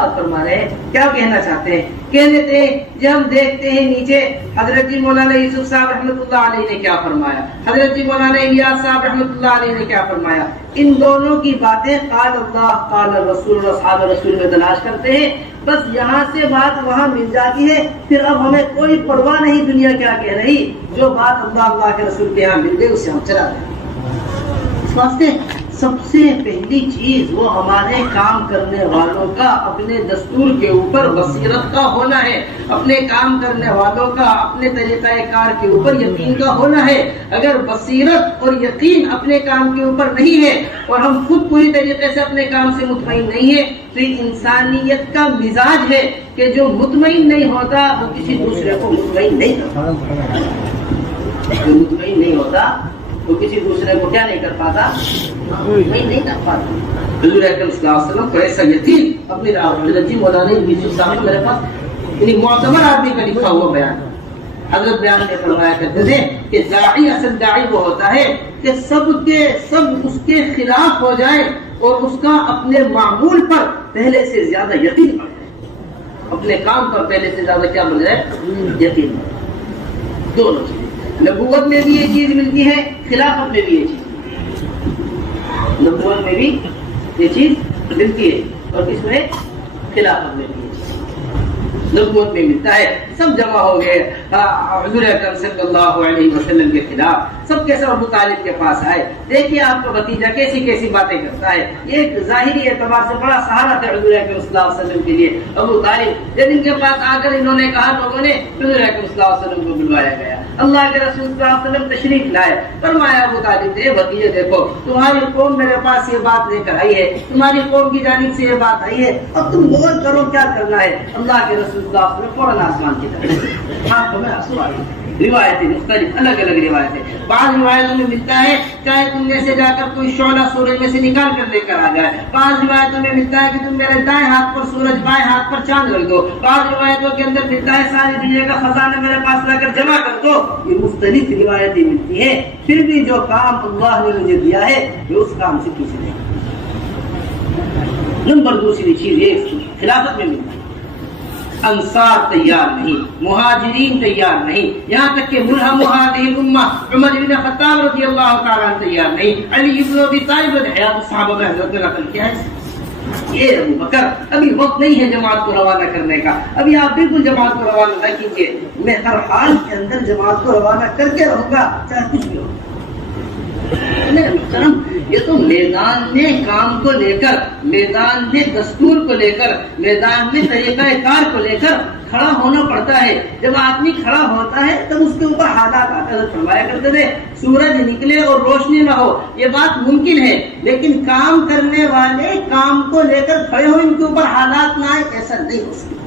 بات فرما رہے ہیں, کیا کہنا چاہتے ہیں؟ کہتے تھے جب ہم دیکھتے ہیں نیچے حضرت جی مولانا یوسف صاحب رحمۃ اللہ علیہ نے کیا فرمایا, حضرت جی مولانا الیاس صاحب رحمۃ اللہ علیہ نے کیا فرمایا, ان دونوں کی باتیں قال اللہ قال رسول اور اصحاب رسول میں تلاش کرتے ہیں, بس یہاں سے بات وہاں مل جاتی ہے, پھر اب ہمیں کوئی پرواہ نہیں دنیا کیا کہہ رہی, جو بات اللہ کے رسول کے یہاں مل گئی اسے ہم چلا دیں. اس واسطے سب سے پہلی چیز وہ ہمارے کام کرنے والوں کا اپنے دستور کے اوپر بصیرت کا ہونا ہے, اپنے کام کرنے والوں کا اپنے طریقہ کار کے اوپر یقین کا ہونا ہے. اگر بصیرت اور یقین اپنے کام کے اوپر نہیں ہے اور ہم خود پوری طریقے سے اپنے کام سے مطمئن نہیں ہے, تو انسانیت کا مزاج ہے کہ جو مطمئن نہیں ہوتا وہ کسی دوسرے کو مطمئن نہیں کرتا, جو مطمئن نہیں ہوتا وہ کسی دوسرے کو کیا نہیں کر پاتا, نہیں کر پاتا. حضور اکرم صلی اللہ علیہ وسلم کو ایسا یقین اپنے حضرت جی مولانا یوسف صاحب میرے پاس یعنی معتبر آدمی کا لکھا ہوا بیان, حضرت بیان میں فرمایا کرتے تھے کہ داعی اصل داعی وہ ہوتا ہے کہ سب اس کے خلاف ہو جائے اور اس کا اپنے معمول پر پہلے سے زیادہ یقین بڑھ جائے, اپنے کام پر پہلے سے زیادہ کیا بڑھ جائے, یقین. دونوں چیزیں نبوت میں بھی یہ چیز ملتی ہے, خلافت میں بھی یہ چیز, نبوت میں بھی یہ چیز ملتی ہے اور اس میں خلافت میں بھی نبوت میں ملتا ہے. سب جمع ہو گئے حضور اکرم صلی اللہ علیہ وسلم کے خلاف, سب کے سب ابو طالب کے پاس آئے. دیکھیے آپ کا بھتیجا کیسی کیسی باتیں کرتا ہے, یہ ایک ظاہری اعتبار سے بڑا سہارا تھا حضور اکرم صلی اللہ علیہ وسلم کے لیے ابو طالب. جب ان کے پاس آ کر انہوں نے کہا, لوگوں نے حضور اکرم صلی اللہ علیہ وسلم کو بلوایا گیا, اللہ کے رسول صلی اللہ علیہ وسلم تشریف لائے. فرمایا ابو طالب سے, بھتیجے دیکھو تمہاری قوم میرے پاس یہ بات لے کر آئی ہے, تمہاری قوم کی جانب سے یہ بات آئی ہے, اب تم غور کرو کیا کرنا ہے. اللہ کے رسول صلی اللہ علیہ وسلم فوراً آسمان کی طرف آنکھوں میں آنسو آئے. روایتیں مختلف الگ الگ روایتیں, بعض روایتوں میں ملتا ہے چاہے تم میں سے جا کر کوئی شعلہ سورج میں سے نکال کر لے کر آ جائے, بعض روایتوں میں ملتا ہے کہ تم میرے دائیں ہاتھ پر سورج بائیں ہاتھ پر چاند رکھ دو, بعض روایتوں کے اندر ملتا ہے ساری دنیا کا خزانہ میرے پاس لا کر جمع کر دو. یہ مختلف روایتیں ملتی ہیں, پھر بھی جو کام اللہ نے مجھے دیا ہے وہ اس کام سے پیچھے نہیں. نمبر دوسری چیز یہ خلافت میں ملتی ہے, انصار تیار نہیں, مہاجرین تیار نہیں, یہاں تک کہ ملہم هذه الامہ عمر بن خطاب رضی اللہ تعالیٰ عنہ تیار نہیں, علی بن ابی طالب نے حیات الصحابہ میں حضرت نے نقل کیا ہے. یہ ابو بکر ابھی وقت نہیں ہے جماعت کو روانہ کرنے کا, ابھی آپ بالکل جماعت کو روانہ نہ کیجیے, میں ہر حال کے اندر جماعت کو روانہ کر کے رہوں گا چاہے کچھ بھی ہو. یہ تو میدان میں کام کو لے کر, میدان میں دستور کو لے کر, میدان میں طریقہ کار کو لے کر کھڑا ہونا پڑتا ہے. جب آدمی کھڑا ہوتا ہے تب اس کے اوپر حالات آتے فرمایا کرتے تھے, سورج نکلے اور روشنی نہ ہو یہ بات ممکن ہے, لیکن کام کرنے والے کام کو لے کر کھڑے ہو, ان کے اوپر حالات نہ آئے, ایسا نہیں ہو سکتا.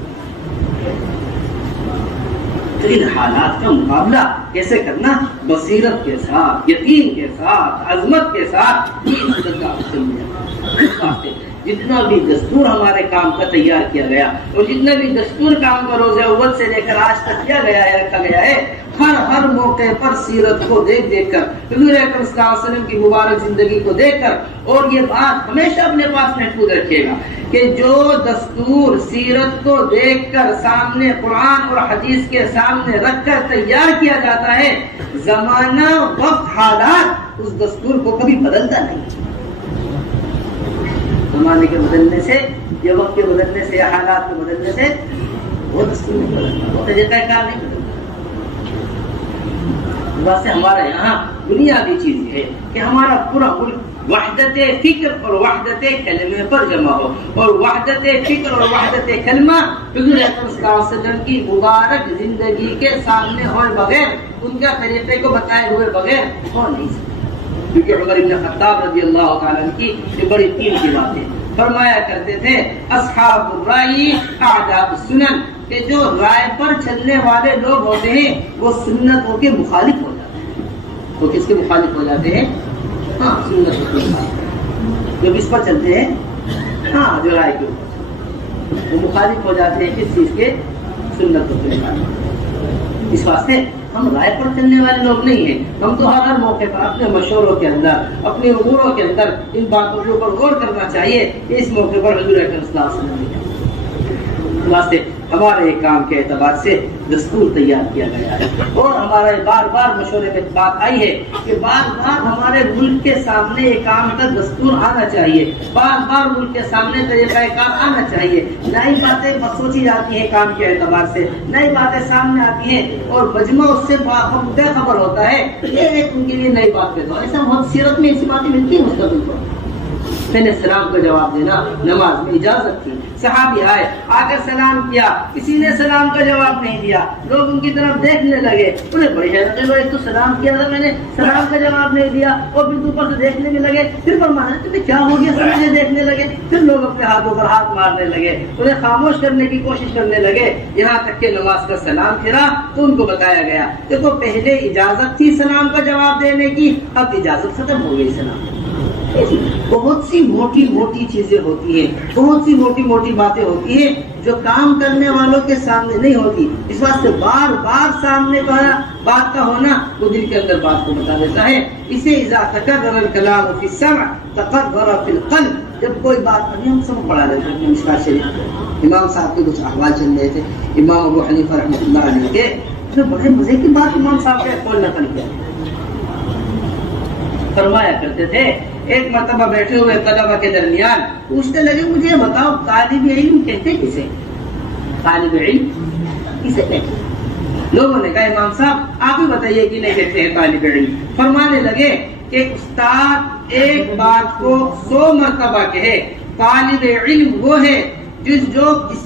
ان حالات کا مقابلہ کیسے کرنا, بصیرت کے ساتھ, یقین کے ساتھ, عظمت کے ساتھ. جتنا بھی دستور ہمارے کام کا تیار کیا گیا اور جتنا بھی دستور کام کا روز اول سے لے کر آج تک کیا گیا ہے, رکھا گیا ہے, ہر موقع پر سیرت کو دیکھ کر, حضور اکرم صلی اللہ علیہ وسلم کی مبارک زندگی کو دیکھ کر, اور یہ بات ہمیشہ اپنے پاس محفوظ رکھیے گا کہ جو دستور سیرت کو دیکھ کر سامنے قرآن اور حدیث کے سامنے رکھ کر تیار کیا جاتا ہے, زمانہ وقت حالات اس دستور کو کبھی بدلتا نہیں. زمانے کے بدلنے سے یا وقت کے بدلنے سے یا حالات کے بدلنے سے وہ دستور نہیں بدلتا, وہ طریقہ کار نہیں بدلتا. واسطے ہمارا یہاں بنیادی چیز یہ ہے کہ ہمارا پورا ملک وحدت فکر اور وحدت کلمے پر جمع ہو, اور وحدت فکر اور وحدت کلمہ حضور اکرم صلی اللہ علیہ وسلم کی مبارک زندگی کے سامنے ہوئے بغیر, ان کا طریقے کو بتائے ہوئے بغیر ہو نہیں سکتا. کیونکہ عمر بن خطاب رضی اللہ تعالیٰ عنہ کی یہ بڑی قیمتی باتیں فرمایا کرتے تھے, اصحاب الرأی اعداء السنن, کہ جو رائے پر چلنے والے لوگ ہوتے ہیں وہ سنتوں کے مخالف ہو جاتے ہیں. وہ کس کے مخالف ہو جاتے ہیں؟ ہاں, سنتوں کے مخالف. جو کس پر چلتے ہیں؟ ہاں, جو رائے کے اوپر, وہ مخالف ہو جاتے ہیں کس چیز کے؟ سنتوں کے مخالف. اس واسطے ہم رائے پر چلنے والے لوگ نہیں ہیں, ہم تو ہر موقع پر اپنے مشوروں کے اندر, اپنے اموروں کے اندر ان باتوں کے اوپر غور کرنا چاہیے کہ اس موقع پر حضور اکرم صلی اللہ علیہ وسلم واسطے ہمارے کام کے اعتبار سے دستور تیار کیا گیا ہے، اور ہمارے بار بار مشورے میں بات آئی ہے کہ بار بار ہمارے ملک کے سامنے ایک کام کا دستور آنا چاہیے، بار بار ملک کے سامنے طریقہ کار آنا چاہیے، نئی باتیں سوچی جاتی ہیں کام کے اعتبار سے، نئی باتیں سامنے آتی ہیں اور مجمع اس سے بے خبر ہوتا ہے، یہ ایک ان کے لیے نئی بات پیدا ہو۔ ایسا بہت سیرت میں ایسی باتیں ملتی ہیں مستقبل کو۔ میں نے سلام کا جواب دینا نماز میں اجازت تھی، صحابی آئے آ کر سلام کیا، کسی نے سلام کا جواب نہیں دیا، لوگ ان کی طرف دیکھنے لگے، انہیں بڑی حیرت ہے، ایک تو سلام کیا تھا میں نے، سلام کا جواب نہیں دیا، اور پھر اوپر سے دیکھنے میں لگے، پھر فرمایا تمہیں کیا ہو گیا، سمجھنے دیکھنے لگے، پھر لوگ اپنے ہاتھوں پر ہاتھ مارنے لگے، انہیں خاموش کرنے کی کوشش کرنے لگے، یہاں تک کہ نماز کا سلام پھرا تو ان کو بتایا گیا دیکھو پہلے اجازت تھی سلام کا جواب دینے کی، اب اجازت ختم ہو گئی سلام۔ بہت سی موٹی موٹی چیزیں ہوتی ہیں، بہت سی موٹی موٹی باتیں ہوتی ہیں جو کام کرنے والوں کے سامنے نہیں ہوتی، اس واسطے بار بار سامنے بات کا ہونا وہ دل کے اندر بات کو بتا دیتا ہے۔ اسے اذا تکرر الکلام فی السمع تقرر فی القلب، جب کوئی بات ابھی ہم سب پڑھا رہے تھے مشکات شریف، امام صاحب کے کچھ احوال چل رہے تھے، امام ابو حنیفہ رحمۃ اللہ علیہ کے بڑے مزے کی بات امام صاحب کے قول نقل کیا، فرمایا کرتے تھے ایک مرتبہ بیٹھے ہوئے طلبہ کے درمیان پوچھنے لگے مجھے بتاؤ طالب علم کہتے کسے، طالب علم کسے کہتے؟ لوگوں نے کہا امام صاحب آپ ہی بتائیے کہ نہیں کہتے ہیں طالب علم۔ فرمانے لگے کہ استاد ایک بات کو 100 مرتبہ کہے، طالب علم وہ ہے جس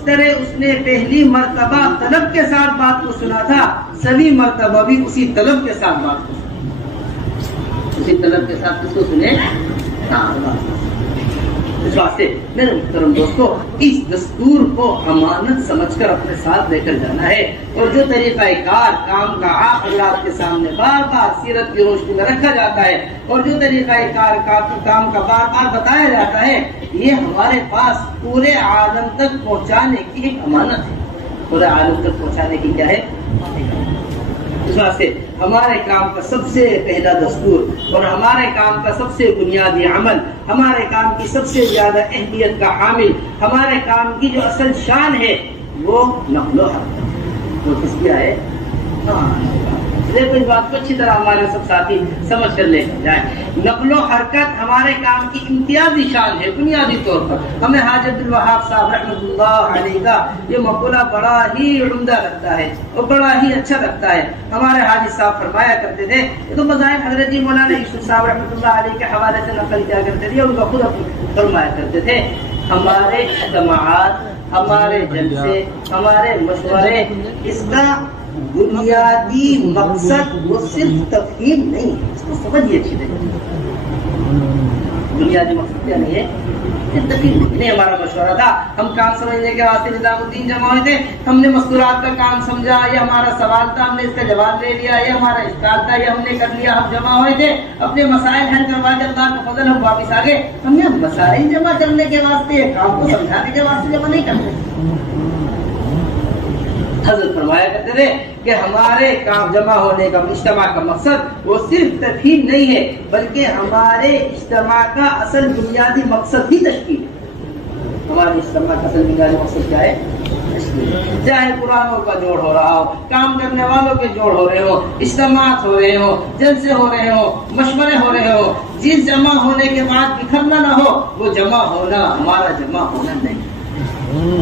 طرح اس نے پہلی مرتبہ طلب کے ساتھ بات کو سنا تھا، سبھی مرتبہ بھی اسی طلب کے ساتھ بات کو اسی طلب کے ساتھ اس کو سنے۔ اس واسطے میرے محترم دوستو اس دستور کو امانت سمجھ کر اپنے ساتھ لے کر جانا ہے، اور جو طریقہ کار کام کا حضرات کے سامنے بار بار سیرت کی روشنی میں رکھا جاتا ہے، اور جو طریقہ کار کام کا بار بار بتایا جاتا ہے، یہ ہمارے پاس پورے عالم تک پہنچانے کی ایک امانت ہے، پورے عالم تک پہنچانے کی کیا ہے۔ اس واسطے ہمارے کام کا سب سے پہلا دستور اور ہمارے کام کا سب سے بنیادی عمل، ہمارے کام کی سب سے زیادہ اہمیت کا حامل، ہمارے کام کی جو اصل شان ہے وہ نقل و حرکت، وہ کس کیا ہے؟ دیکھو اس بات کو اچھی طرح ہمارے سب ساتھی سمجھ کر لے جائیں، نقل و حرکت ہمارے کام کی امتیازی شان ہے۔ بنیادی طور پر ہمیں حاجی عبد الوہاب صاحب رحمۃ اللہ علیہ کا یہ مقولہ بڑا ہی عمدہ لگتا ہے اور بڑا ہی اچھا لگتا ہے۔ ہمارے حاجی صاحب فرمایا کرتے تھے، یہ تو بظاہر حضرت جی مولانا یوسف صاحب رحمۃ اللہ علیہ کے حوالے سے نقل کیا کرتے تھے، ان کا خود فرمایا کرتے تھے ہمارے اجتماعات، ہمارے جلسے، ہمارے مشورے، اس کا بنیادی مقصد وہ صرف تفہیم نہیں ہے، اس کو سمجھیے اچھی طرح، بنیادی مقصد کیا نہیں ہے، صرف تفہیم نہیں۔ ہمارا مشورہ تھا، ہم کام سمجھنے کے واسطے نظام الدین جمع ہوئے تھے، ہم نے مستورات کا کام سمجھا، یہ ہمارا سوال تھا ہم نے اس کا جواب لے لیا، یہ ہمارا اشکال تھا یہ ہم نے کر لیا، ہم جمع ہوئے تھے اپنے مسائل حل کروا کے اللہ کا فضل ہم واپس آ گئے۔ ہم نے مسائل جمع کرنے کے واسطے، کام کو سمجھانے کے واسطے جمع نہیں کرتے۔ حضرت فرمایا کرتے تھے کہ ہمارے کام جمع ہونے کا اجتماع کا مقصد وہ صرف تفہیم نہیں ہے، بلکہ ہمارے اجتماع کا اصل بنیادی مقصد ہی تشکیل ہے۔ ہمارے اجتماع کا اصل بنیادی مقصد کیا ہے؟ تشکیل۔ چاہے قرآنوں کا جوڑ ہو رہا ہو، کام کرنے والوں کے جوڑ ہو رہے ہو، اجتماعات ہو رہے ہو، جلسے ہو رہے ہو، مشورے ہو رہے ہو، جس جمع ہونے کے بعد بکھرنا نہ ہو، وہ جمع ہونا ہمارا جمع ہونا نہیں،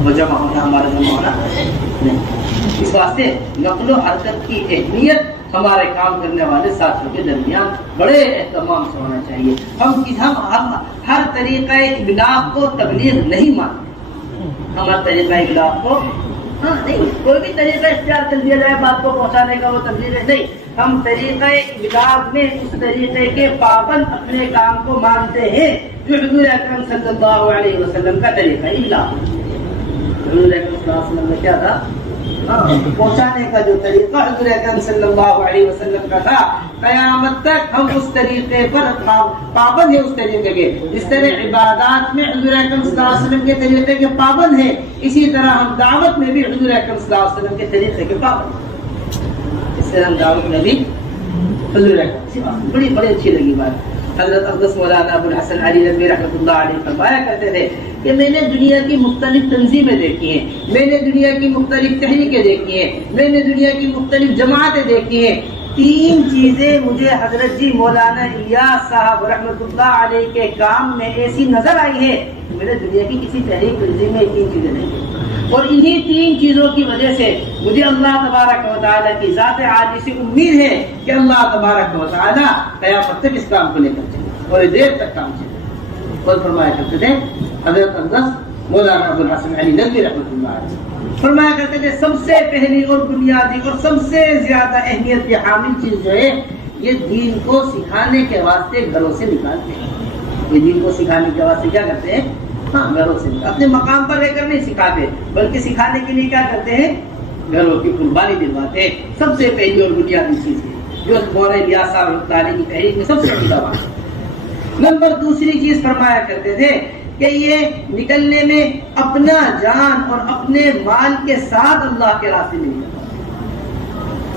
وہ جمع ہونا ہمارا جمع ہونا نہیں۔ اس واسطے نقل و حرکت کی اہمیت ہمارے کام کرنے والے ساتھیوں کے درمیان بڑے اہتمام سے ہونا چاہیے۔ ہم ہر طریقہ ابلاغ کو تبلیغ نہیں مانتے، ہم ہر طریقہ ابلاغ کو نہیں، کوئی بھی طریقہ اختیار کر دیا جائے بات کو پہنچانے کا وہ تبلیغ نہیں، ہم طریقہ ابلاغ میں اس طریقے کے پابند اپنے کام کو مانتے ہیں جو حضور اکرم صلی اللہ علیہ وسلم کا طریقہ ابلاغ۔ حضور اکرم صلی اللہ علیہ وسلم نے کیا تھا؟ پہنچانے کا جو طریقہ حضور اکرم صلی اللہ علیہ وسلم کا تھا، قیامت تک ہم اس طریقے پر پابند ہیں، اس طریقے کے جس طرح عبادات میں حضور اکرم صلی اللہ علیہ وسلم کے طریقے کے پابند ہیں، اسی طرح ہم دعوت میں بھی حضور اکرم صلی اللہ علیہ وسلم کے طریقے کے پابند ہیں۔ اس طرح ہم دعوت میں بھی حضور اکرم، بڑی اچھی لگی بات۔ حضرت اقدس مولانا ابو الحسن علی ندوی رحمۃ اللہ علیہ فرمایا کرتے تھے کہ میں نے دنیا کی مختلف تنظیمیں دیکھی ہیں، میں نے دنیا کی مختلف تحریکیں دیکھی ہیں، میں نے دنیا کی مختلف جماعتیں دیکھی ہیں، 3 چیزیں مجھے حضرت جی مولانا الیاس صاحب رحمۃ اللہ علیہ کے کام میں ایسی نظر آئی ہے کہ میں نے دنیا کی کسی تحریک تنظیم میں 3 چیزیں نہیں دیکھی، اور انہی 3 چیزوں کی وجہ سے مجھے اللہ تبارک و تعالیٰ کی ذات عالی سے امید ہے کہ اللہ تبارک و تعالیٰ قیامت تک اس کام کو لے کر چلے اور دیر تک کام چلے۔ اور فرمایا کرتے تھے حضرت اقدس مولانا ابو الحسن علی ندوی رحمۃ اللہ علیہ فرمایا کرتے تھے سب سے پہلی اور بنیادی اور سب سے زیادہ اہمیت کی حامل چیز جو ہے یہ دین کو سکھانے کے واسطے گھروں سے نکالتے ہیں۔ یہ دین کو سکھانے کے واسطے کیا کرتے ہیں؟ گھروں سے اپنے مقام پر رہ کر نہیں سکھاتے، بلکہ سکھانے کے لیے کیا کرتے ہیں؟ گھروں کی قربانی دلواتے ہیں۔ سب سے پہلی اور بنیادی چیز ہے جو مولانا الیاس صاحب رحمۃ اللہ علیہ کی تحریک میں سب سے بڑا بات ہے۔ نمبر دوسری چیز فرمایا کرتے تھے کہ یہ نکلنے میں اپنا جان اور اپنے مال کے ساتھ اللہ کے راستے میں نکلنا،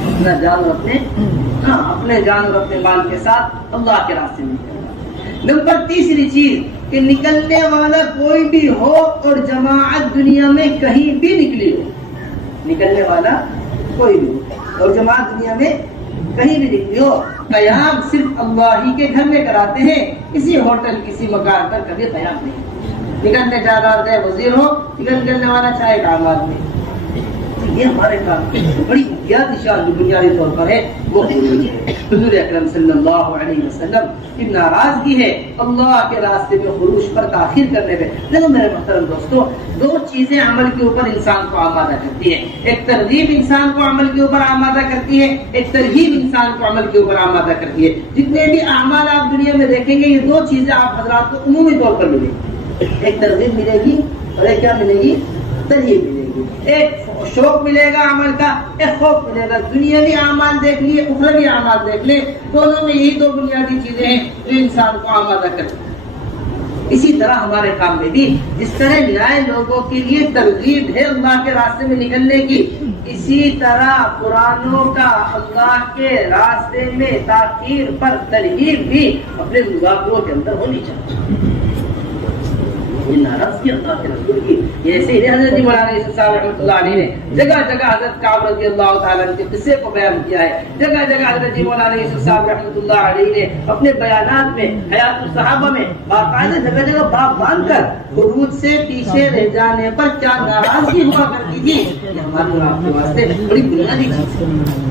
اپنا جان اور اپنے جان اور اپنے مال کے ساتھ اللہ کے راستے میں نکلنا۔ نمبر تیسری چیز کہ نکلنے والا کوئی بھی ہو اور جماعت دنیا میں کہیں بھی نکلی ہو، نکلنے والا کوئی بھی ہو اور جماعت دنیا میں کہیں بھی نکلی ہو، قیام صرف اللہ ہی کے گھر میں کراتے ہیں، کسی ہوٹل کسی مکان پر کبھی قیام نہیں۔ نکلنے جا رہا وزیر ہو، نکلنے والا چاہے ایک عام آدمی، یہ ہمارے کام بڑی بنیادی شان جو بنیادی طور پر ہے وہ حضور اکرم صلی اللہ علیہ وسلم کی ناراضگی ہے اللہ کے راستے میں خروج پر تاخیر کرنے میں۔ لیکن میرے محترم دوستو، 2 چیزیں عمل کے اوپر انسان کو آمادہ کرتی ہیں، ایک ترغیب انسان کو عمل کے اوپر آمادہ کرتی ہے، ایک ترغیب انسان کو عمل کے اوپر آمادہ کرتی ہے۔ جتنے بھی اعمال آپ دنیا میں دیکھیں گے یہ 2 چیزیں آپ حضرات کو عمومی طور پر ملیں گی، ایک ترغیب ملے گی اور ایک کیا ملے گی؟ ترغیب ملے گی۔ ایک شوق ملے گا عمل کا، ایک خوف ملے گا۔ دنیاوی اعمال دیکھ لیے، اخروی اعمال دیکھ لیں، دونوں میں یہی 2 بنیادی چیزیں ہیں جو انسان کو آمادہ کرتی ہیں۔ اسی طرح ہمارے کام میں بھی جس طرح نئے لوگوں کے لیے ترغیب ہے اللہ کے راستے میں نکلنے کی، اسی طرح قرآنوں کا اللہ کے راستے میں تاخیر پر ترغیب بھی اپنے مذاکروں کے اندر ہونی چاہیے۔ ناراضگی اللہ کے رسول کی ایسے ہی حضرت جی مولانا یوسف صاحب رحمۃ اللہ علیہ نے جگہ جگہ حضرت کعب رضی اللہ تعالیٰ عنہ کے قصے کو بیان کیا ہے، جگہ جگہ حضرت جی مولانا یوسف صاحب رحمۃ اللہ علیہ نے اپنے بیانات میں حیات الصحابہ میں باقاعدہ جگہ جگہ باب باندھ کر خروج سے پیچھے رہ جانے پر کیا ناراضگی ہوا کرتی تھی، یہ ہمارے آپ کے واسطے بڑی بنیادی چیز ہے۔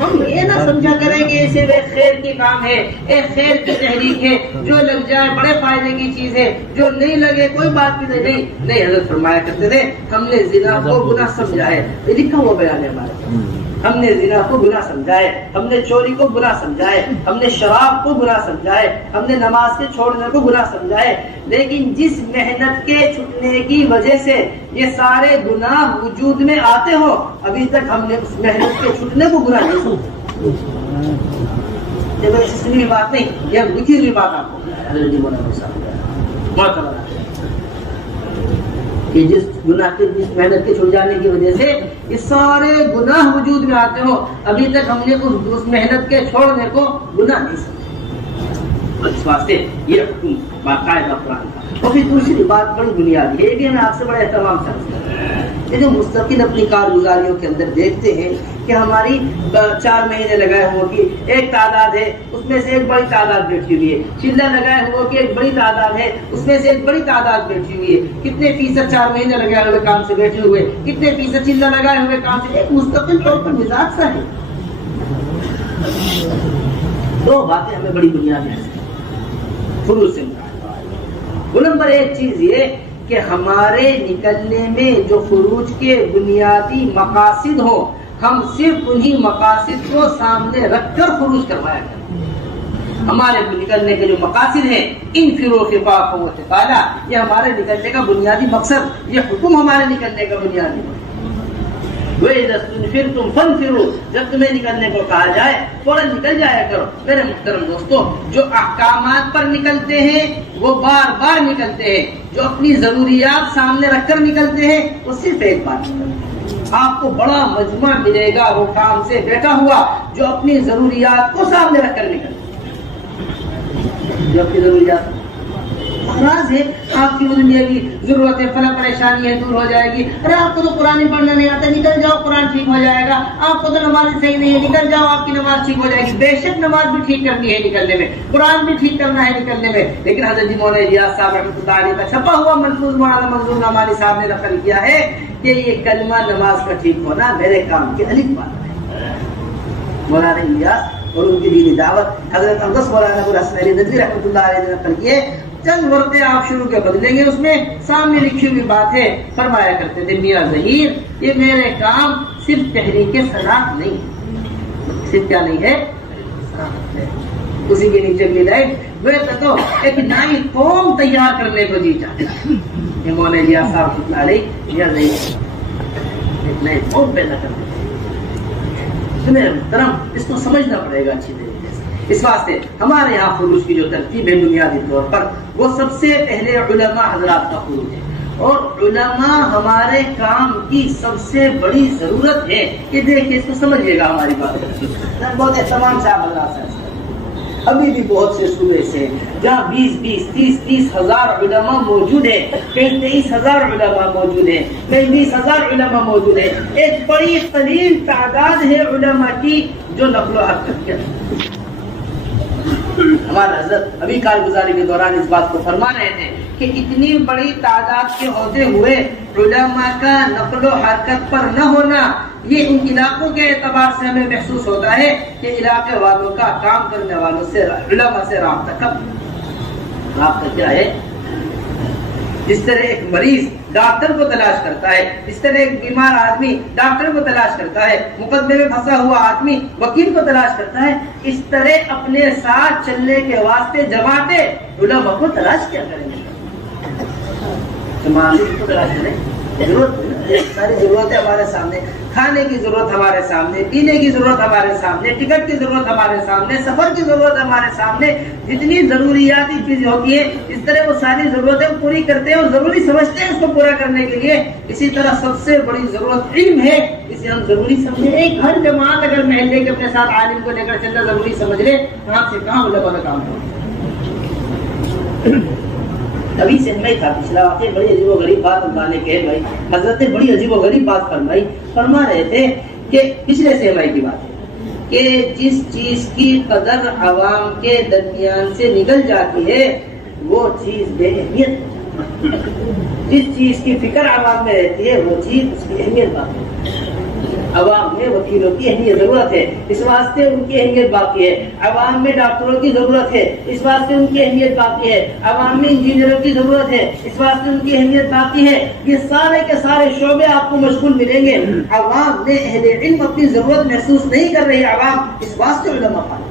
ہم یہ نہ سمجھا کریں کہ اسے ایک خیر کی کام ہے، ایک خیر کی تحریک ہے، جو لگ جائے بڑے فائدے کی چیز ہے، جو نہیں لگے کوئی بات بھی نہیں۔ حضرت فرمایا کرتے تھے ہم نے زنا کو گناہ سمجھا ہے، یہ لکھا ہوا بیان ہے ہمارے، ہم نے زنا کو گناہ سمجھا ہے، ہم نے چوری کو گناہ سمجھا ہے، ہم نے شراب کو گناہ سمجھا ہے، ہم نے نماز کے چھوڑنے کو گناہ سمجھا ہے، لیکن جس محنت کے چھٹنے کی وجہ سے یہ سارے گناہ وجود میں آتے ہو، ابھی تک ہم نے اس محنت کے چھٹنے کو گناہ نہیں سمجھا۔ یہ بات نہیں، یہ لکھی ہوئی بات آپ کو کہ جس گناہ کے جس محنت کے چھوڑ جانے کی وجہ سے یہ سارے گناہ وجود میں آتے ہو، ابھی تک ہم نے اس محنت کے چھوڑنے کو گناہ نہیں سمجھا۔ اس واسطے یہ حکم باقاعدہ قرآن کا۔ اور پھر دوسری بات بڑی بنیادی ہے، یہ بھی ہمیں آپ سے بڑا اہتمام چاہتے ہیں، یہ جو مستقل اپنی کارگزاریوں کے اندر دیکھتے ہیں کہ ہماری 4 مہینے لگائے ہو کہ ایک تعداد ہے، اس میں سے ایک بڑی تعداد بیٹھی ہوئی ہے، چلہ لگائے ہو کہ ایک بڑی تعداد ہے، اس میں سے ایک بڑی تعداد بیٹھی ہوئی ہے، کتنے فیصد 4 مہینے لگائے ہوئے کام سے بیٹھے ہوئے، کتنے فیصد چلہ لگائے ہوئے کام سے، ایک مستقل طور پر مزاج سا ہے۔ 2 باتیں ہمیں بڑی بنیادی ہیں خروج سے۔ وہ نمبر 1 چیز یہ کہ ہمارے نکلنے میں جو خروج کے بنیادی مقاصد ہو، ہم صرف انہی مقاصد کو سامنے رکھ کر خروج کروایا کریں۔ ہمارے نکلنے کے جو مقاصد ہیں انفروا خفافا وثقالا، یہ ہمارے نکلنے کا بنیادی مقصد، یہ حکم ہمارے نکلنے کا بنیادی مقصد۔ وَإِذَا اسْتُنْفِرْتُمْ فَانْفِرُوا، جب تمہیں نکلنے کو کہا جائے فوراً نکل جایا کرو۔ میرے محترم دوستو، جو احکامات پر نکلتے ہیں وہ بار بار نکلتے ہیں، جو اپنی ضروریات سامنے رکھ کر نکلتے ہیں وہ صرف ایک بار نکلتے ہیں۔ آپ کو بڑا مجمع ملے گا وہ کام سے بیٹھا ہوا جو اپنی ضروریات کو سامنے رکھ کر نکلتے ہیں۔ جو آپ کی ضروریات اخراج ہے، آپ کی دنیا کی ضرورت ہے، فلاں پریشانی ہے دور ہو جائے گی. ارے آپ کو تو قرآن ہی پڑھنا نہیں آتا، نکل جاؤ قرآن ٹھیک ہو جائے گا. آپ کو تو نماز صحیح نہیں ہے، نکل جاؤ آپ کی نماز ٹھیک ہو جائے گی. بے شک نماز بھی ٹھیک کرنی ہے نکلنے میں، قرآن بھی ٹھیک کرنا ہے نکلنے میں. لیکن حضرت جی مولانا الیاس صاحب رحمۃ اللہ علیہ کا چھپا ہوا ملفوظ مولانا منظور نعمانی صاحب نے نقل کیا ہے کہ یہ کلمہ نماز کا ٹھیک ہونا میرے کام کے الف بات ہے. مولانا الیاس اور ان کی دینی دعوت حضرت اقدس مولانا ابو الحسن علی ندوی رحمۃ اللہ علیہ نے نقل کیے. چند ورقے آپ شروع کے بدلیں گے، اس میں سامنے لکھی ہوئی بات ہے. فرمایا کرتے تھے میاں ظہیر یہ میرے کام صرف تحریک صنعت نہیں ہے، صرف کیا نہیں ہے، اسی کے نیچے کی لائٹ وہ تو ایک نئی قوم تیار کرنے کو جی چاہتا ہے. یہ مولانا الیاس صاحب رحمۃ اللہ علیہ یا نہیں ایک نئی قوم پیدا کرنے میرے محترم، اس کو سمجھنا پڑے گا اچھی طریقے سے. اس واسطے ہمارے یہاں خروج کی جو ترتیب ہے بنیادی طور پر وہ سب سے پہلے علماء حضرات کا خروج ہے. اور علماء ہمارے کام کی سب سے بڑی ضرورت ہے. کہ دیکھیں اس کو سمجھیے گا ہماری بات بہت اہتمام سے آپ حضرات سے. ابھی بھی بہت سے صوبے سے جہاں 20 30 ہزار علماء موجود ہیں، کہیں 23 ہزار علماء موجود ہیں، کہیں 20 ہزار علماء موجود ہیں. ایک بڑی قلیل تعداد ہے علماء کی جو نقل و حرکت کرتے. ہمارا حضرت ابھی کارگزاری کے دوران اس بات کو فرما رہے تھے کہ اتنی بڑی تعداد کے ہوتے ہوئے علماء کا نقل و حرکت پر نہ ہونا، یہ ان علاقوں کے اعتبار سے ہمیں محسوس ہوتا ہے کہ علاقے والوں کا کام کرنے والوں سے علماء سے رابطہ کم. رابطہ کیا ہے؟ جس طرح ایک مریض ڈاکٹر کو تلاش کرتا ہے، اس طرح ایک بیمار آدمی ڈاکٹر کو تلاش کرتا ہے، مقدمے میں پھنسا ہوا آدمی وکیل کو تلاش کرتا ہے، اس طرح اپنے ساتھ چلنے کے واسطے جماعتیں علماء کو تلاش کیا کریں گے. جماعتیں کو تلاش کریں، ضرورت ساری ضرورتیں ہمارے سامنے، کھانے کی ضرورت ہمارے سامنے، پینے کی ضرورت ہمارے سامنے، ٹکٹ کی ضرورت ہمارے سامنے، سفر کی ضرورت ہمارے سامنے. جتنی ضروریاتی چیزیں ہوتی ہیں اس طرح وہ ساری ضرورتیں پوری کرتے ہیں اور ضروری سمجھتے ہیں اس کو پورا کرنے کے لیے. اسی طرح سب سے بڑی ضرورت علم ہے، اسے ہم ضروری سمجھیں. ایک ہر جماعت اگر محلے کے اپنے ساتھ عالم کو لے کر چلنا ضروری سمجھ لے، کہاں سے کہاں علماء کا کام ہو. ابھی سے میں تھا پچھلا واقعہ بڑی عجیب و غریب بات اللہ نے کہے بھائی. حضرت نے بڑی عجیب و غریب بات فرما رہے تھے کہ پچھلے سیمائی کی بات ہے کہ جس چیز کی قدر عوام کے درمیان سے نکل جاتی ہے وہ چیز بے اہمیت. جس چیز کی فکر عوام میں رہتی ہے وہ چیز اس کی اہمیت باقی ہے. عوام میں وکیلوں کی اہمیت ضرورت ہے، اس واسطے ان کی اہمیت باقی ہے. عوام میں ڈاکٹروں کی ضرورت ہے، اس واسطے ان کی اہمیت باقی ہے. عوام میں انجینئروں کی ضرورت ہے، اس واسطے ان کی اہمیت باقی ہے. یہ سارے کے سارے شعبے آپ کو مشغول ملیں گے. عوام میں اہل علم اپنی ضرورت محسوس نہیں کر رہی عوام، اس واسطے علماء پائے.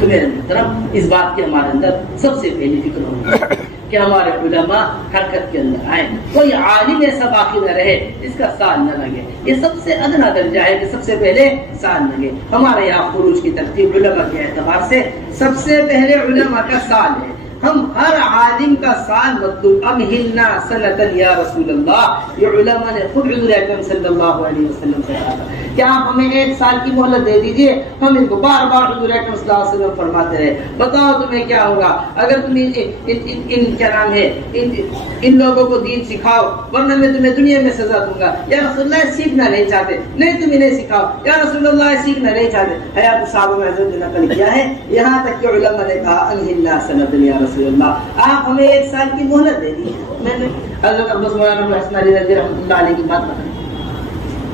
تو میرے محترم اس بات کی ہمارے اندر سب سے پہلی فکر ہوگی کہ ہمارے علماء حرکت کے اندر آئیں. کوئی عالم ایسا باقی نہ رہے اس کا سال نہ لگے. یہ سب سے ادنا درجہ ہے کہ سب سے پہلے سال لگے. ہمارے یہاں خروج کی ترتیب علماء کے اعتبار سے سب سے پہلے علماء کا سال ہے. ہم ہر عالم کا سال مطلوب. امہلنا سنۃ یا رسول اللہ، یہ علماء نے خود حضور اکرم صلی اللہ علیہ وسلم سے کہا تھا کہ آپ ہمیں 1 سال کی مہلت دے دیجئے. ہم ان کو بار بار حضور اکرم صلی اللہ علیہ وسلم فرماتے رہے بتاؤ تمہیں کیا ہوگا اگر تم ان کیا نام ہے ان لوگوں کو دین سکھاؤ ورنہ میں تمہیں دنیا میں سزا دوں گا. یا رسول اللہ سیکھنا نہیں چاہتے، نہیں تم انہیں سکھاؤ. یا رسول اللہ سیکھنا نہیں چاہتے. حیات الصحابہ میں حضرت نے نقل کیا ہے یہاں تک کہ علماء نے کہا انہلنا سنۃ یا رسول اللہ، آپ ہمیں 1 سال کی مہلت دے دی. میں نے حضرت عباس مولانا ابو الحسن علی ندوی رحمۃ اللہ علیہ کی بات بتائی.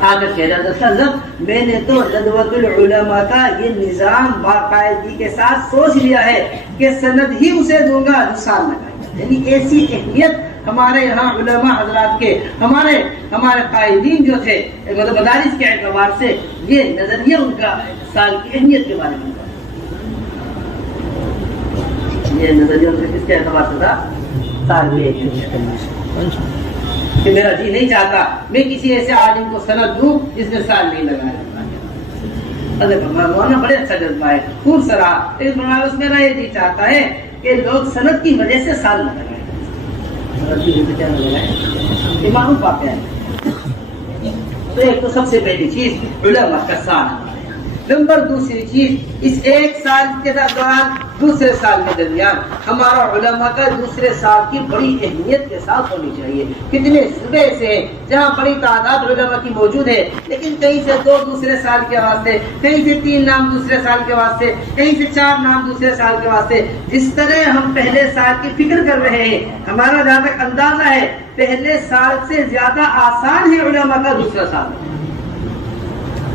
آگر کہہ رہا تھا میں نے تو ندوۃ العلماء کا یہ نظام باقاعدگی کے ساتھ سوچ لیا ہے کہ سند ہی اسے دوں گا جو سال لگائے گا. یعنی ایسی اہمیت ہمارے یہاں علماء حضرات کے ہمارے قائدین جو تھے مطلب مدارس کے اعتبار سے یہ نظریہ ان کا سال کی اہمیت کے بارے میں. یہ نظریہ ان سے کس کے اعتبار سے تھا؟ سال کی اہمیت. کہ میرا جی نہیں چاہتا میں کسی ایسے عالم کو سند دوں جس نے سال نہیں لگایا. مولانا بڑے اچھا جذبہ ہے، خوب سراہ. لیکن میرا یہ جی چاہتا ہے کہ لوگ سند کی وجہ سے سال نہ لگائیں. سند کی وجہ سے کیا نہ لگائیں؟ معروف واقعہ ہے. تو ایک تو سب سے پہلی چیز علماء کا سال. نمبر دوسری چیز، اس ایک سال کے دوران دوسرے سال کے درمیان ہمارا علماء کا دوسرے سال کی بڑی اہمیت کے ساتھ ہونی چاہیے. کتنے صوبے سے جہاں بڑی تعداد علماء کی موجود ہے، لیکن کہیں سے 2 دوسرے سال کے واسطے، کہیں سے 3 نام دوسرے سال کے واسطے، کہیں سے 4 نام دوسرے سال کے واسطے. جس طرح ہم پہلے سال کی فکر کر رہے ہیں، ہمارا جہاں تک اندازہ ہے پہلے سال سے زیادہ آسان ہے علماء کا دوسرا سال.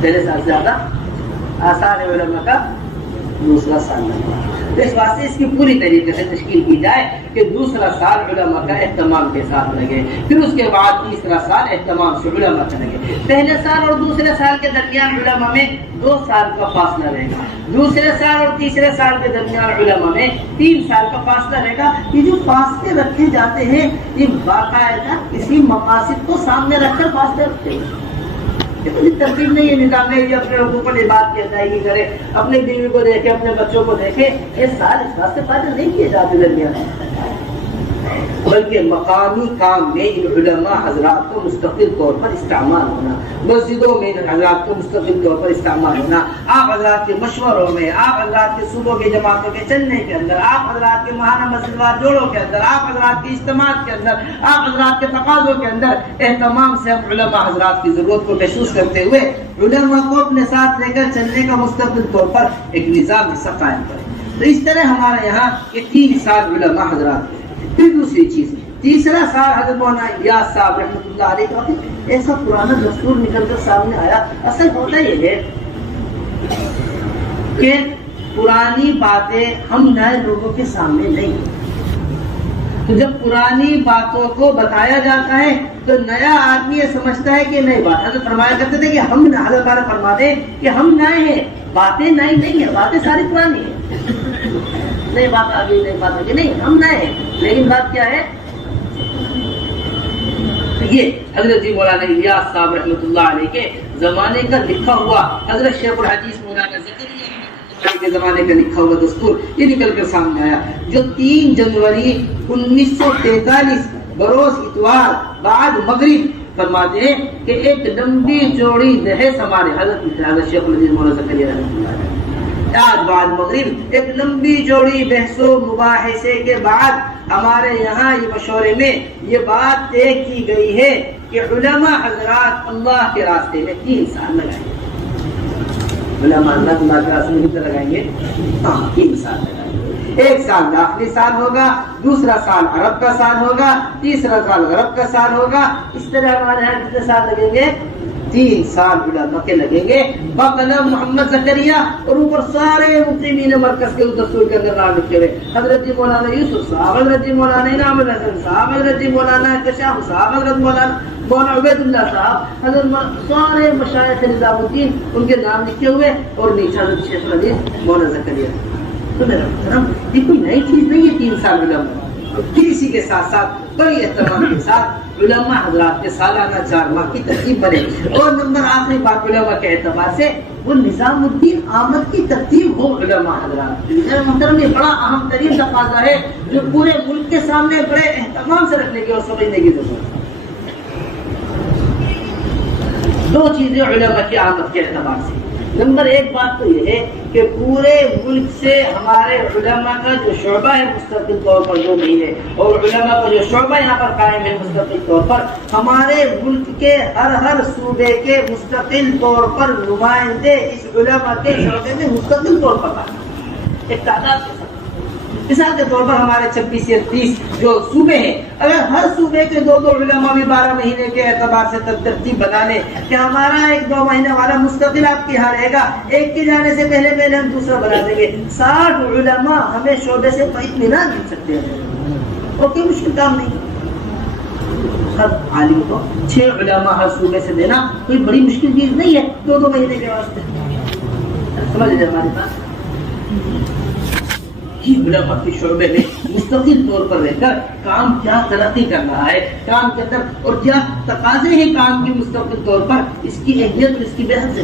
پہلے سال سے زیادہ آسان ہے علماء کا دوسرا سال. اس واسطے اس کی پوری طریقے سے تشکیل کی جائے کہ دوسرا سال علماء کا اہتمام کے ساتھ لگے، پھر اس کے بعد تیسرا سال اہتمام سے علماء کا لگے. پہلے سال اور دوسرے سال کے درمیان علماء میں 2 سال کا فاصلہ رہے گا. دوسرے سال اور تیسرے سال کے درمیان علماء میں 3 سال کا فاصلہ رہے گا. یہ جو فاصلے رکھے جاتے ہیں یہ باقاعدہ کسی مقاصد کو سامنے رکھ کر فاصلے رکھتے ہیں. ترتیب نہیں ہے، نظام نہیں ہے اپنے لوگوں پر عبادت کی ادائیگی کرے، اپنی بیوی کو دیکھے، اپنے بچوں کو دیکھے. یہ سال اس بات سے فائدہ نہیں کیے جاتے درمیان، بلکہ مقامی کام میں ان علماء حضرات کو مستقل طور پر استعمال ہونا، مسجدوں میں ان حضرات کو مستقل طور پر استعمال ہونا، آپ حضرات کے مشوروں میں، آپ حضرات کے صوبوں کے جماعتوں کے چلنے کے اندر، آپ حضرات کے ماہانہ مسجد وار جوڑوں کے اندر، آپ حضرات کے اجتماعات کے اندر، آپ حضرات کے تقاضوں کے اندر اہتمام سے ہم علماء حضرات کی ضرورت کو محسوس کرتے ہوئے علماء کو اپنے ساتھ لے کر چلنے کا مستقل طور پر ایک نظام ایسا قائم کریں. تو اس طرح ہمارے یہاں یہ 3 سال علماء حضرات ہیں. پھر دوسری چیز، تیسرا سال حضرت مولانا الیاس صاحب رحمۃ اللہ علیہ کا ایسا پرانا دستور نکل کر سامنے آیا. اصل ہوتا یہ ہے کہ پرانی باتیں ہم نئے لوگوں کے سامنے نہیں، تو جب پرانی باتوں کو بتایا جاتا ہے تو نیا آدمی یہ سمجھتا ہے کہ نئی بات. حضرت فرمایا کرتے تھے کہ ہم حضرت تعالیٰ فرما دیں کہ ہم نئے ہیں، باتیں نئی نہیں ہیں، باتیں ساری پرانی ہیں. نئی بات آ گئی، نئی بات آ گئی، نہیں، ہم نئے ہیں، لیکن بات کیا ہے؟ یہ حضرت جی مولانا الیاس صاحب رحمۃ اللہ علیہ کے زمانے کا لکھا ہوا، حضرت شیخ الحدیث مولانا زکریا کے زمانے کا لکھا ہوا دستور یہ نکل کر سامنے آیا، جو 3 جنوری 1943 بروز اتوار بعد مغرب فرماتے ہیں کہ ایک لمبی چوڑی بحث ہمارے حضرت شیخ الحدیث مولانا زکریا رحمۃ اللہ علیہ آج بعد مغرب ایک لمبی چوڑی بحث و مباحثے کے بعد ہمارے یہاں یہ مشورے میں یہ بات طے کی گئی ہے کہ علماء حضرات اللہ کے راستے میں 3 سال لگائیں گے. علماء اللہ کے راستے میں کتنا لگائیں گے؟ 3 سال لگائیں گے. 1 سال داخلی سال ہوگا، دوسرا سال عرب کا سال ہوگا، تیسرا سال غرب کا سال ہوگا. اس طرح ہمارے یہاں کتنے سال لگیں گے؟ 3 سال علماء کے لگیں گے بقلم محمد زکریا، اور اوپر سارے مقیمین مرکز کے دستور کے اندر نام لکھے ہوئے، حضرت جی مولانا یوسف صاحب، حضرت جی مولانا انعام الحسن صاحب، حضرت جی مولانا کشاف صاحب، حضرت مولانا عبید اللہ صاحب، حضرت سارے مشائخ نظام الدین ان کے نام لکھے ہوئے، اور نیچے حضرت شیخ الحدیث مولانا زکریا. تو میرا محترم یہ کوئی نئی چیز نہیں ہے 3 سال علماء. پھر اسی کے ساتھ ساتھ بڑی اہتمام کے ساتھ علماء حضرات کے سالانہ 4 ماہ کی ترتیب بنے. اور نمبر آخری بات علماء کے اعتبار سے وہ نظام الدین آمد کی ترتیب ہو علماء حضرات. محترم یہ بڑا اہم ترین تقاضا ہے جو پورے ملک کے سامنے بڑے اہتمام سے رکھنے کی اور سمجھنے کی ضرورت ہے. 2 چیزیں علماء کی آمد کے اعتبار سے. نمبر 1 بات تو یہ ہے کہ پورے ملک سے ہمارے علماء کا جو شعبہ ہے مستقل طور پر جو نہیں ہے، اور علماء کا جو شعبہ یہاں پر قائم ہے مستقل طور پر، ہمارے ملک کے ہر صوبے کے مستقل طور پر نمائندے اس علماء کے شعبے میں مستقل طور پر ایک تعداد کے ساتھ. مثال کے طور پر ہمارے 26 یا 30 جو صوبے ہیں، اگر ہر صوبے کے 2 علماء بھی 12 مہینے کے اعتبار سے ترتیب بنا لیں کہ ہمارا 1-2 مہینے والا مستقل آپ کے یہاں رہے گا، ایک کے جانے سے پہلے ہم دوسرا بنا دیں گے. 60 علماء ہمیں شعبے سے اطمینان مل سکتے ہیں، اور کوئی مشکل کام نہیں. ہر عالم کو 6 علماء ہر صوبے سے دینا کوئی بڑی مشکل چیز نہیں ہے 2 مہینے کے واسطے. سمجھ لیجیے ہمارے پاس علماء کے شعبے میں مستقل طور پر رہ کر کام کیا ترقی کر رہا ہے، کام کے اندر اور کیا تقاضے ہیں کام کی مستقل طور پر، اس کی اہمیت اور اس کی بحث ہے.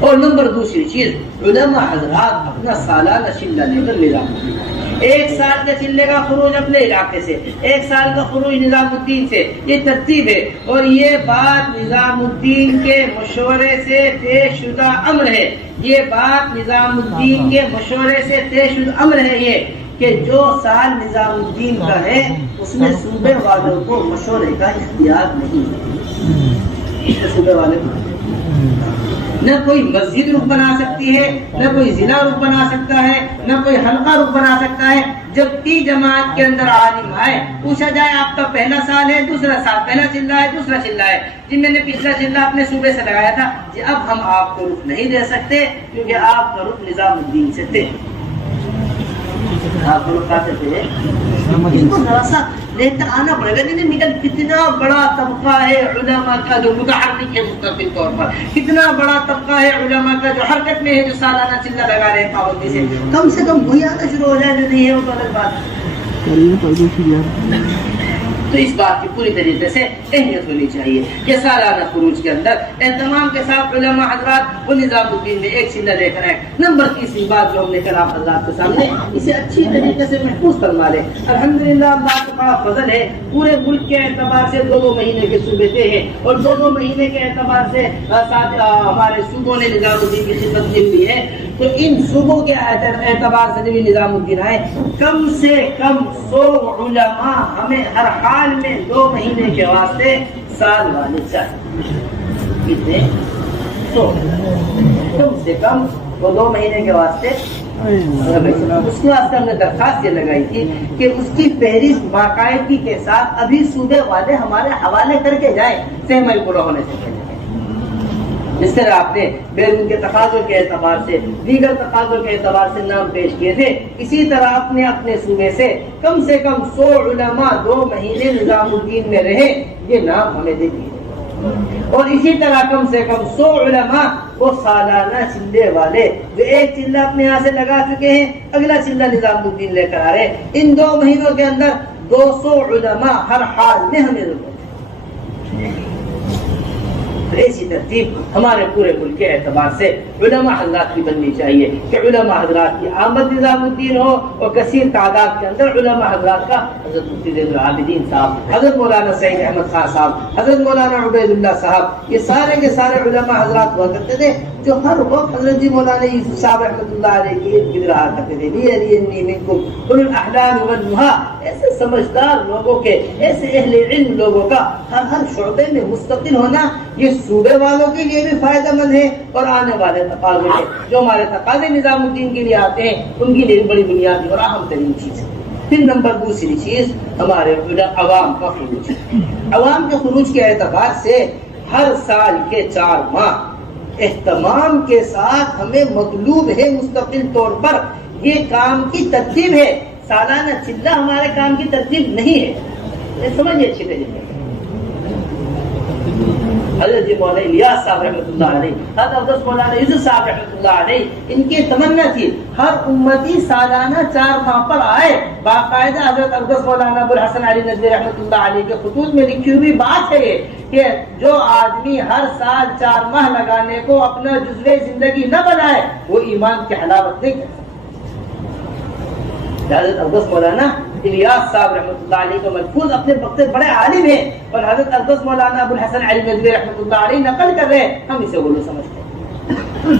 اور نمبر 2 چیز، علماء حضرات اپنا سالانہ شملہ لے کر نظام ایک سال کے چلے کا خروج اپنے علاقے سے، ایک سال کا خروج نظام الدین سے، یہ ترتیب ہے۔ اور یہ بات نظام الدین کے مشورے سے طے شدہ امر ہے، یہ بات نظام الدین کے مشورے سے طے شدہ امر ہے یہ کہ جو سال نظام الدین کا ہے اس میں صوبے والوں کو مشورے کا اختیار نہیں ہے۔ صوبے والے نہ کوئی مسجد رخ بنا سکتی ہے، نہ کوئی ضلع رخ بنا سکتا ہے، نہ کوئی حلقہ رخ بنا سکتا ہے۔ جب بھی جماعت کے اندر عالم آئے پوچھا جائے آپ کا پہلا سال ہے، دوسرا سال، پہلا چلہ ہے، دوسرا چلہ ہے، جی میں نے پچھلا چلہ اپنے صوبے سے لگایا تھا، جی اب ہم آپ کو رخ نہیں دے سکتے کیونکہ آپ کا رخ نظام الدین سے تھے۔ آپ کو رخ کہتے تھے ان کو ذرا سا لے کر آنا پڑے گا۔ نہیں نکل کتنا بڑا طبقہ ہے علماء کا جو متحرک ہے مستقل طور پر، کتنا بڑا طبقہ ہے علماء کا جو حرکت میں ہے، جو سالانہ چلہ لگا رہے ہیں پابندی سے، کم سے کم وہی آنا شروع ہو جائے، جو نہیں ہے وہ تو الگ بات ہے۔ تو اس بات کی پوری طریقے سے اہمیت ہونی چاہیے کہ سالانہ خروج کے اندر اہتمام کے ساتھ علماء حضرات وہ نظام الدین میں ایک چلہ لے کر آئے۔ نمبر تیسری بات جو ہم نے کل آپ حضرات کے سامنے اسے اچھی طریقے سے محفوظ کروا لیں۔ الحمدللہ اللہ کا بڑا فضل ہے، پورے ملک کے اعتبار سے 2 مہینے کے صوبے تھے ہیں اور 2 مہینے کے اعتبار سے ہمارے صوبوں نے نظام الدین کی خدمت کی ہوئی ہے۔ تو ان صوبوں کے اعتبار سے بھی نظام الدین آئے، کم سے کم 100 علماء ہمیں ہر حال میں 2 مہینے کے واسطے سال والے چاہیے۔ کتنے؟ 100 کم سے کم وہ 2 مہینے کے واسطے۔ اس کے واسطے ہم نے درخواست یہ لگائی تھی کہ اس کی فہرست باقاعدگی کے ساتھ ابھی صوبے والے ہمارے حوالے کر کے جائیں سہ پورا ہونے سے پہلے۔ اس طرح آپ نے بیرون کے تقاضوں کے اعتبار سے، دیگر تقاضوں کے اعتبار سے نام پیش کیے تھے، اسی طرح اپنے صوبے سے کم 100 علماء 2 مہینے نظام الدین میں رہے، یہ نام ہمیں دے دیے۔ اور اسی طرح کم سے کم 100 علماء وہ سالانہ چلے والے جو ایک چلہ اپنے یہاں سے لگا چکے ہیں، اگلا چلہ نظام الدین لے کر آ رہے، ان 2 مہینوں کے اندر 200 علماء ہر حال میں ہمیں ضرورت ہے۔ ایسی ترتیب ہمارے پورے ملک کے اعتبار سے علماء حضرات کی بننی چاہیے کہ علماء حضرات کی آمد نظام الدین ہو اور کثیر تعداد کے اندر علماء حضرات کا حضرت مفتی زین العابدین صاحب، حضرت مولانا سعید احمد خان صاحب، حضرت مولانا عبید اللہ صاحب، یہ سارے کے سارے علماء حضرات ہوا کرتے تھے جو ہر وقت حضرت جی مولانا یوسف صاحب رحمۃ اللہ علیہ کی ارد گرد رہا کرتے تھے۔ لیرینی منکم اولو الاحلام والنہی، ایسے سمجھدار لوگوں کے، ایسے اہل علم لوگوں کا ہر شعبے میں مستقل ہونا یہ صوبے والوں کے لیے بھی فائدہ مند ہے اور آنے والے تقاضے میں جو ہمارے تقاضے نظام الدین کے لیے آتے ہیں ان کے لیے بڑی بنیادی اور اہم ترین چیز ہے۔ پھر نمبر دوسری چیز ہمارے عوام کا خروج۔ عوام کے خروج کے اعتبار سے ہر سال کے 4 ماہ اہتمام کے ساتھ ہمیں مطلوب ہے مستقل طور پر یہ کام کی ترتیب ہے۔ سالانہ چلہ ہمارے کام کی ترتیب نہیں ہے، سمجھیے اچھی طریقے سے۔ حضرت جی مولانا الیاس صاحب رحمۃ اللہ علیہ، حضرت مولانا یوسف صاحب رحمۃ اللہ علیہ، ان کی تمنا تھی ہر امتی سالانہ 4 ماہ پر آئے۔ باقاعدہ حضرت عبدالقادر مولانا ابو الحسن علی ندوی رحمۃ اللہ علیہ کے خطوط میں لکھی ہوئی بات ہے کہ جو آدمی ہر سال 4 ماہ لگانے کو اپنا جزوِ زندگی نہ بنائے وہ ایمان کی حلاوت نہیں کرتا۔ حضرت عبدالقادر مولانا الیاس صاحب رحمۃ اللہ علیہ کو محفوظ اپنے وقت بڑے عالم ہیں اور حضرت عبدالقادر مولانا ابو الحسن علی ندوی رحمۃ اللہ علیہ نقل کر رہے ہیں، ہم اسے غلو سمجھتے ہیں۔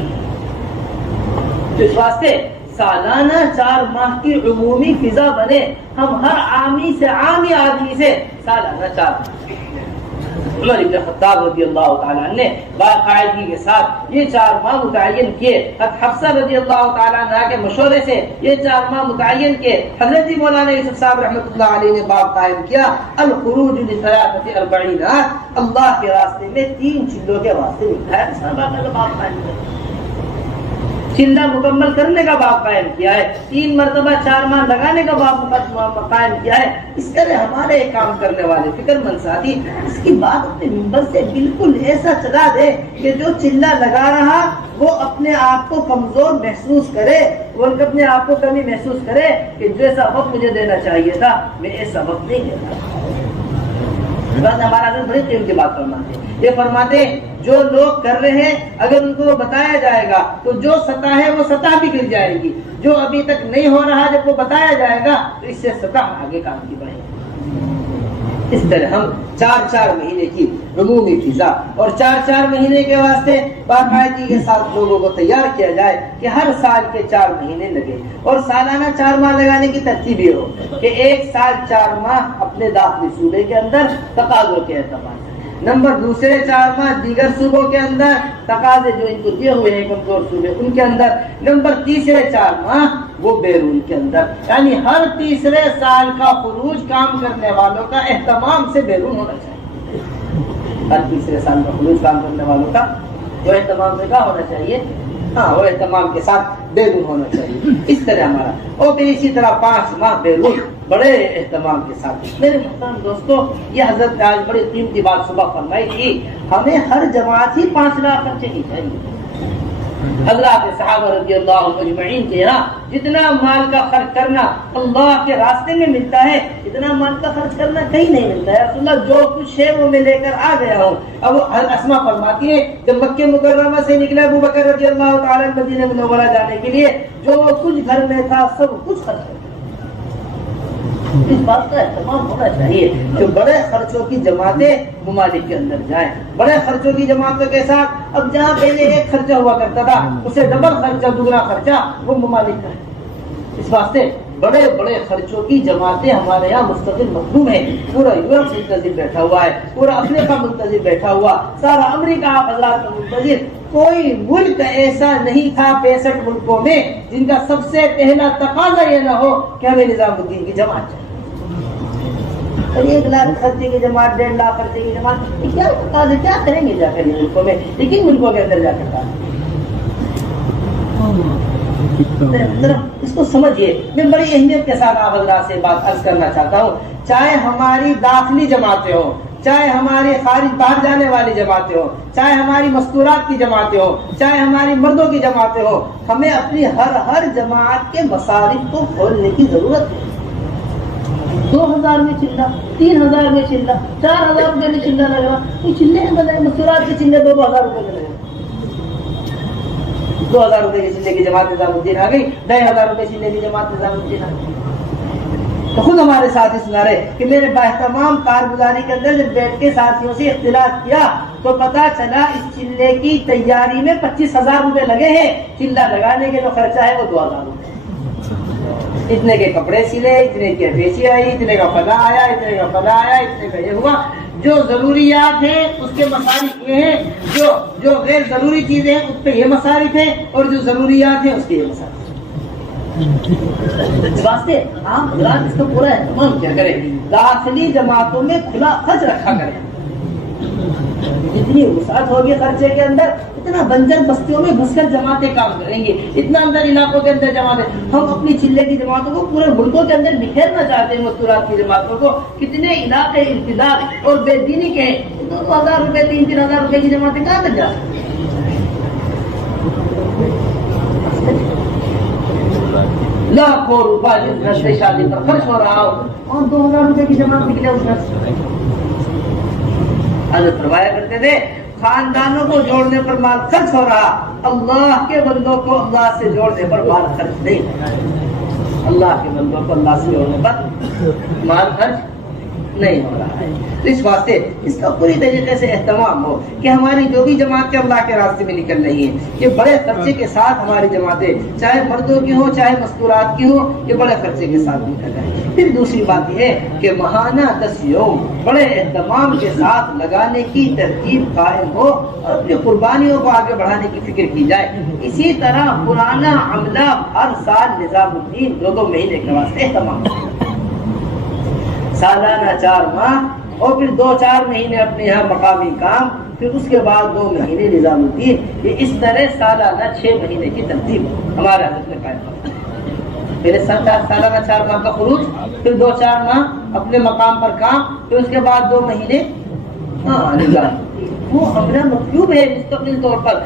تو اس واسطے سالانہ 4 ماہ کی عمومی فضا بنے، ہم ہر عامی سے عامی آدمی سے سالانہ 4 ماہ۔ عمر ابن خطاب رضی اللہ تعالیٰ عنہ نے باقاعدگی کے ساتھ یہ 4 ماہ متعین کیے۔ حفصہ رضی اللہ تعالیٰ عنہ کے مشورے سے یہ 4 ماہ متعین کیے۔ حضرت مولانا یوسف صاحب رحمۃ اللہ علیہ نے باب قائم کیا الخروج لثلاثة 40، اللہ کے راستے میں 3 چلوں کے واسطے نکلا ہے۔ چلہ مکمل کرنے کا باب قائم کیا ہے، 3 مرتبہ 4 ماہ لگانے کا باب قائم کیا ہے۔ اس طرح ہمارے کام کرنے والے فکر مند ساتھی اس کی بات اپنے منبر سے بالکل ایسا چلا دے کہ جو چلہ لگا رہا وہ اپنے آپ کو کمزور محسوس کرے، وہ اپنے آپ کو کمی محسوس کرے کہ جیسا وقت مجھے دینا چاہیے تھا میں ایسا وقت نہیں دیتا۔ ہمارا حضرت بڑی قیمت کی بات فرماتے، یہ فرماتے جو لوگ کر رہے ہیں اگر ان کو بتایا جائے گا تو جو سطح ہے وہ سطح بھی گر جائے گی، جو ابھی تک نہیں ہو رہا جب وہ بتایا جائے گا تو اس سے سطح آگے کام کی بڑھے گی۔ اس طرح ہم 4 مہینے کی عمومی فضا اور 4 مہینے کے واسطے باقاعدگی کے ساتھ لوگوں کو تیار کیا جائے کہ ہر سال کے 4 مہینے لگے، اور سالانہ 4 ماہ لگانے کی ترتیب یہ ہو کہ 1 سال 4 ماہ اپنے داخلی صوبے کے اندر تقاضوں کے اعتبار سے، نمبر دوسرے 4 ماہ دیگر صوبوں کے اندر تقاضے جو ان کو دیے ہوئے ہیں کمزور صوبے ان کے اندر، نمبر تیسرے 4 ماہ وہ بیرون کے اندر، یعنی ہر تیسرے سال کا خروج کام کرنے والوں کا اہتمام سے بیرون ہونا چاہیے۔ ہر تیسرے سال کا خروج کام کرنے والوں کا جو اہتمام سے کیا ہونا چاہیے؟ وہ اہتمام کے ساتھ بیرون ہونا چاہیے۔ اس طرح ہمارا، اور پھر اسی طرح 5 ماہ بیرون بڑے اہتمام کے ساتھ۔ میرے محترم دوستو، یہ حضرت نے آج بڑی قیمتی بات صبح فرمائی تھی، ہمیں ہر جماعت ہی 5 لاکھ خرچے کی چاہیے۔ حضرات صحابہ رضی اللہ عنہم اجمعین کے یہاں جتنا مال کا خرچ کرنا اللہ کے راستے میں ملتا ہے اتنا مال کا خرچ کرنا کہیں نہیں ملتا ہے۔ رسول اللہ جو کچھ ہے وہ میں لے کر آ گیا ہوں۔ اب اسما فرماتی ہے جب مکہ مکرمہ سے نکلا ابو بکر رضی اللہ تعالی مدینہ منورہ جانے کے لیے جو کچھ گھر میں تھا سب کچھ خرچ کر، اس بات کا اہتمام ہونا چاہیے کہ بڑے خرچوں کی جماعتیں ممالک کے اندر جائیں، بڑے خرچوں کی جماعتوں کے ساتھ۔ اب جہاں پہلے ایک خرچہ ہوا کرتا تھا اسے ڈبل خرچہ، دوسرا خرچہ وہ ممالک کا ہے۔ اس واسطے بڑے بڑے خرچوں کی جماعتیں ہمارے یہاں مستقل مطلوب ہیں۔ پورا یورپ منتظر بیٹھا ہوا ہے، پورا افریقہ منتظر بیٹھا ہوا، سارا امریکہ آپ حضرات کا منتظر۔ کوئی ملک ایسا نہیں تھا 65 ملکوں میں جن کا سب سے پہلا تقاضا یہ نہ ہو کہ ہمیں نظام الدین کی جماعت چاہیے۔ 1 لاکھ خرچے کی جماعت، 1.5 لاکھ خرچے کی جماعت، کیا تقاضے کیا کریں گے جا کر یہ ملکوں میں، لیکن ملکوں کے اندر جا کر اس کو سمجھیے۔ میں بڑی اہمیت کے ساتھ آپ حضرات سے بات عرض کرنا چاہتا ہوں، چاہے ہماری داخلی جماعتیں ہوں، چاہے ہماری خارج باہر جانے والی جماعتیں ہوں، چاہے ہماری مستورات کی جماعتیں ہوں، چاہے ہماری مردوں کی جماعتیں ہوں، ہمیں اپنی ہر جماعت کے مصارف کو کھولنے کی ضرورت ہے۔ 2000 میں چلہ، 3000 میں چلہ، 4000 روپے میں چلہ لگ رہا، یہ چلے ہیں مستورات کے چلے 2000 روپے میں لگے، 2000 روپے کے چلے کی جماعت نظام الدین آ گئی، 2500 روپے چلے کی جماعت نظام الدین آ گئی۔ تو خود ہمارے ساتھی سنا رہے کہ میرے باہتمام کارگزاری کے اندر جب بیٹھ کے ساتھیوں سے اختلاف کیا تو پتا چلا اس چلے کی تیاری میں 25,000 روپے لگے ہیں، چلہ لگانے کے جو خرچہ ہے وہ 2000 روپے، اتنے کے کپڑے سلے، اتنے کی بیچی آئی، اتنے کا فلاں آیا، اتنے کا فلاں آیا، اتنے کا یہ ہوا۔ جو ضروریات ہیں اس کے مصارف یہ ہیں، جو غیر ضروری چیزیں ہیں اس پہ یہ مصارف ہیں، اور جو ضروریات ہیں اس کے یہ مصارف۔ اس واسطے آپ حضرات اس کا پورا اہتمام کیا کریں، داخلی جماعتوں میں کھلا خرچ رکھا کریں۔ جتنی وسعت ہوگی خرچے کے اندر اتنا بنجر بستیوں میں گھس کر جماعتیں کام کریں گی، اتنا اندر علاقوں کے اندر جماعتیں۔ ہم اپنی چلے کی جماعتوں کو پورے ملکوں کے اندر بکھیرنا چاہتے ہیں، مستورات کی جماعتوں کو۔ کتنے علاقے ابتداء اور بے دینی کے 2,000 روپے 3,000 روپے کی جماعتیں کہاں تک جا سکتی ہیں؟ لاکھوں روپئے جس گھر سے شادی پر خرچ ہو رہا ہو اور 2000 روپے کی جماعت نکلے اس گھر سے۔ حضرت فرمایا کرتے تھے خاندانوں کو جوڑنے پر مال خرچ ہو رہا، اللہ کے بندوں کو اللہ سے جوڑنے پر مال خرچ نہیں ہو رہا۔ اللہ کے بندوں کو اللہ سے جوڑنے پر مال خرچ نہیں ہو رہا ہے۔ اس واسطے اس کا پوری طریقے سے اہتمام ہو کہ ہماری جو بھی جماعتیں اللہ کے راستے میں نکل رہی ہیں یہ بڑے خرچے کے ساتھ ہماری جماعتیں، چاہے مردوں کی ہوں چاہے مستورات کی ہوں، یہ بڑے خرچے کے ساتھ نکل رہے ہیں۔ پھر دوسری بات یہ ہے کہ ماہانہ 10 یوم بڑے اہتمام کے ساتھ لگانے کی ترتیب قائم ہو اور اپنی قربانیوں کو آگے بڑھانے کی فکر کی جائے۔ اسی طرح پرانا عملہ ہر سال نظام الدین 2 مہینے کے واسطے اہتمام ہو، سالانہ 4 ماہ اور پھر 2-4 مہینے اپنے یہاں مقامی کام، پھر اس کے بعد 2 مہینے نظام الدین۔ یہ اس طرح سالانہ 6 مہینے کی ترتیب ہمارے حضرت نے قائم کی۔ پہلے سالانہ 4 ماہ کا خروج، پھر 2-4 ماہ اپنے مقام پر کام، پھر اس کے بعد 2 مہینے نظام۔ وہ ہمارا مطلوب ہے مستقل طور پر